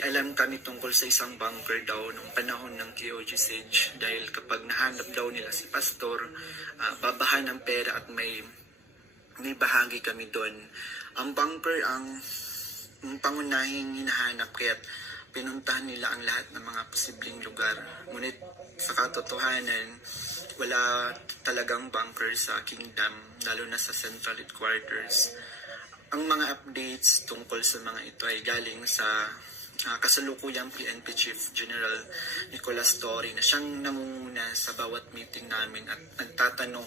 May alam kami tungkol sa isang bunker daw nung panahon ng KOG siege dahil kapag nahanap daw nila si Pastor, babahan ng pera at may bahagi kami doon. Ang bunker ang pangunahing hinahanap kaya pinuntahan nila ang lahat ng mga posibleng lugar. Ngunit sa katotohanan, wala talagang bunker sa Kingdom, lalo na sa Central Headquarters. Ang mga updates tungkol sa mga ito ay galing sa kasalukuyang PNP Chief General Nicolas Torre na siyang namumuna sa bawat meeting namin at nagtatanong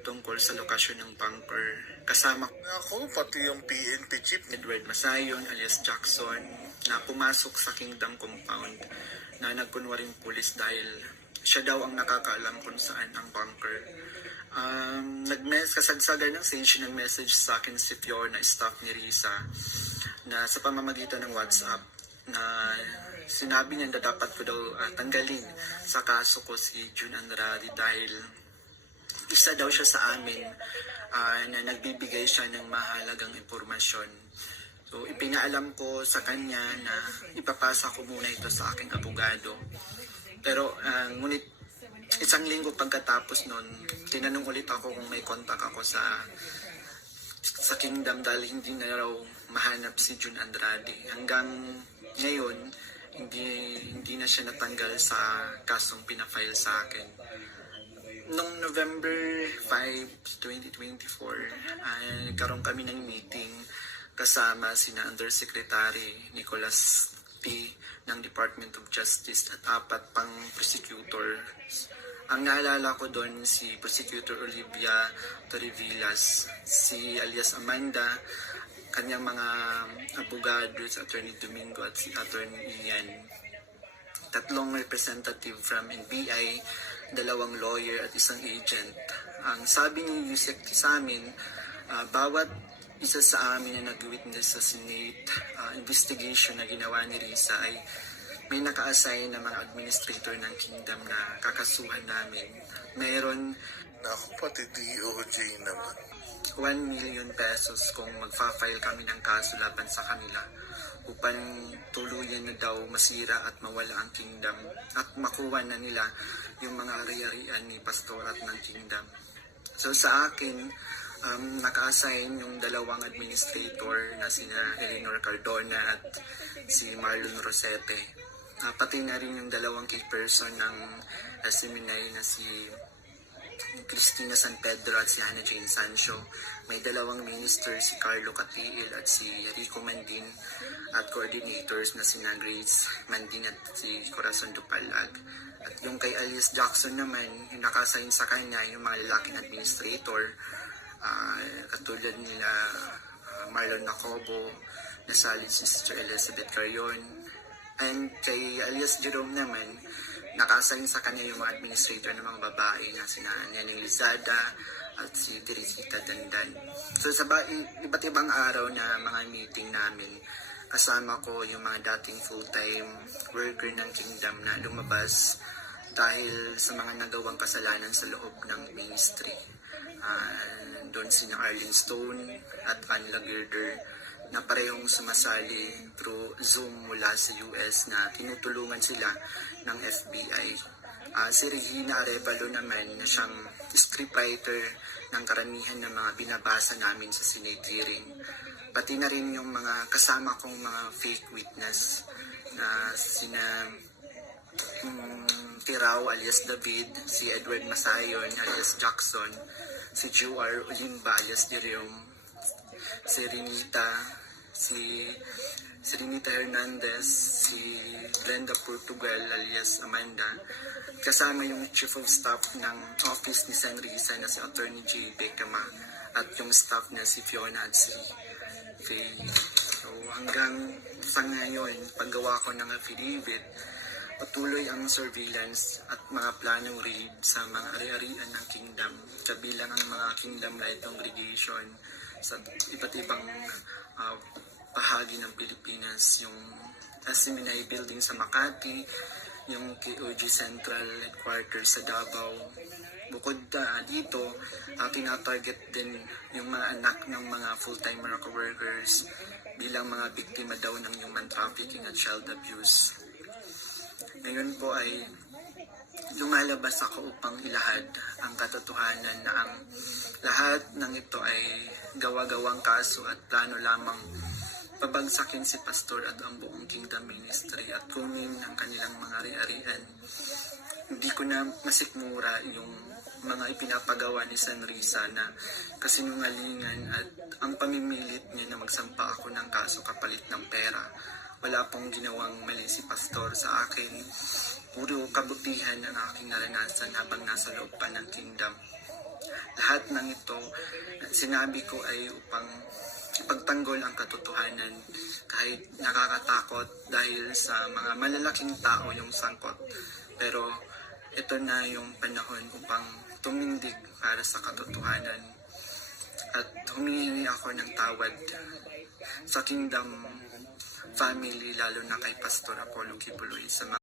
tungkol sa lokasyon ng bunker. Kasama Ako, pati yung PNP chief. Edward Masayon alias Jackson na pumasok sa Kingdom compound na nagkunwaring pulis dahil siya daw ang nakakaalam kung saan ang bunker. Kasagsagan ng scene, nag-message sa akin si Fiona, staff ni Risa, na sa pamamagitan ng WhatsApp na sinabi niya na dapat ko daw tanggalin sa kaso ko si June Andrade dahil isa daw siya sa amin na nagbibigay siya ng mahalagang impormasyon. So ipinaalam ko sa kanya na ipapasa ko muna ito sa aking abogado. Pero ngunit isang linggo pagkatapos nun, tinanong ulit ako kung may contact ako sa Kingdom dahil hindi na raw mahanap si June Andrade. Hanggang ngayon, hindi na siya natanggal sa kasong pinafile sa akin. Noong November 5, 2024, nagkaroon kami ng meeting kasama sina Undersecretary Nicolas P. ng Department of Justice at 4 pang prosecutor. Ang naalala ko doon si Prosecutor Olivia Torrevillas, si alias Amanda, kanyang mga abogado sa Attorney Domingo at si Attorney Ian. 3 representative from NBI, 2 lawyer at 1 agent. Ang sabi ni Yusek sa amin, bawat isa sa amin na nag-witness sa Senate investigation na ginawa ni Risa ay may naka-assign na mga administrator ng Kingdom na kakasuhan namin. Mayroon Ako, pati DOJ naman. 1 million pesos kung magfa-file kami ng kaso laban sa kanila upang tuluyan na daw masira at mawala ang Kingdom at makuha na nila yung mga ari-arian ni Pastor at ng Kingdom. So sa akin, naka-assign yung 2 administrator na sina Eleanor Cardona at si Marlon Rosete. Pati na rin yung 2 key person ng seminary na si Cristina San Pedro at si Hannah Jane Sancho. May 2 minister, si Carlo Catiil at si Rico Mandin at coordinators na si Grace Mandin at si Corazon Dupalag. At yung kay alias Jackson naman, yung naka-assign sa kanya yung mga lalaking administrator, katulad nila Marlon Nacobo, nasali si Sister Elizabeth Carion, and kay alias Jerome naman, naka-assign sa kanya yung mga administrator ng mga babae na sina Neneng Lizada at si Teresita Dandan. So sa iba't ibang araw na mga meeting namin, kasama ko yung mga dating full-time worker ng Kingdom na lumabas dahil sa mga nagawang kasalanan sa loob ng ministry. Doon sina Arlene Stone at Anla Girder na parehong sumasali through Zoom mula sa US na tinutulungan sila ng FBI. Si Regina Arevalo naman na siyang scriptwriter ng karamihan ng mga binabasa namin sa Senate hearing. Pati na rin yung mga kasama kong mga fake witness na sina Tirao alias David, si Edward Masayon alias Jackson, si Juar Olimba alias Jerome, si Renita Hernandez, si Brenda Portugal alias Amanda, kasama yung Chief of Staff ng Office ni San Risa na si Attorney J. Becama at yung staff na si Fiona at si Faye. So hanggang sa ngayon, paggawa ko ng affidavit, patuloy ang surveillance at mga planong raid sa mga ari-arian ng Kingdom, kabilang ang mga Kingdom Light Congregation sa iba't ibang bahagi ng Pilipinas, yung Seminary Building sa Makati, yung KOG Central Headquarters sa Davao. Bukod dito, tinatarget din yung mga anak ng mga full-time workers bilang mga biktima daw ng human trafficking at child abuse. Ngayon po ay lumalabas ako upang ilahad ang katotohanan na ang lahat ng ito ay gawa-gawang kaso at plano lamang pabagsakin si Pastor at ang buong Kingdom Ministry at kunin ang kanilang mga ari-arian. Hindi ko na masikmura yung mga ipinapagawa ni San Risa na kasinungalingan at ang pamimilit niya na magsampa ako ng kaso kapalit ng pera. Wala pong ginawang mali si Pastor sa akin. Puro kabutihan ang aking naranasan habang nasa loob pa ng Kingdom. Lahat ng ito, sinabi ko ay upang ipagtanggol ang katotohanan kahit nakakatakot dahil sa mga malalaking tao yung sangkot. Pero ito na yung panahon upang tumindig para sa katotohanan at humihingi ako ng tawad sa Kingdom family, lalo na kay Pastor Apollo Kibuloy sa mga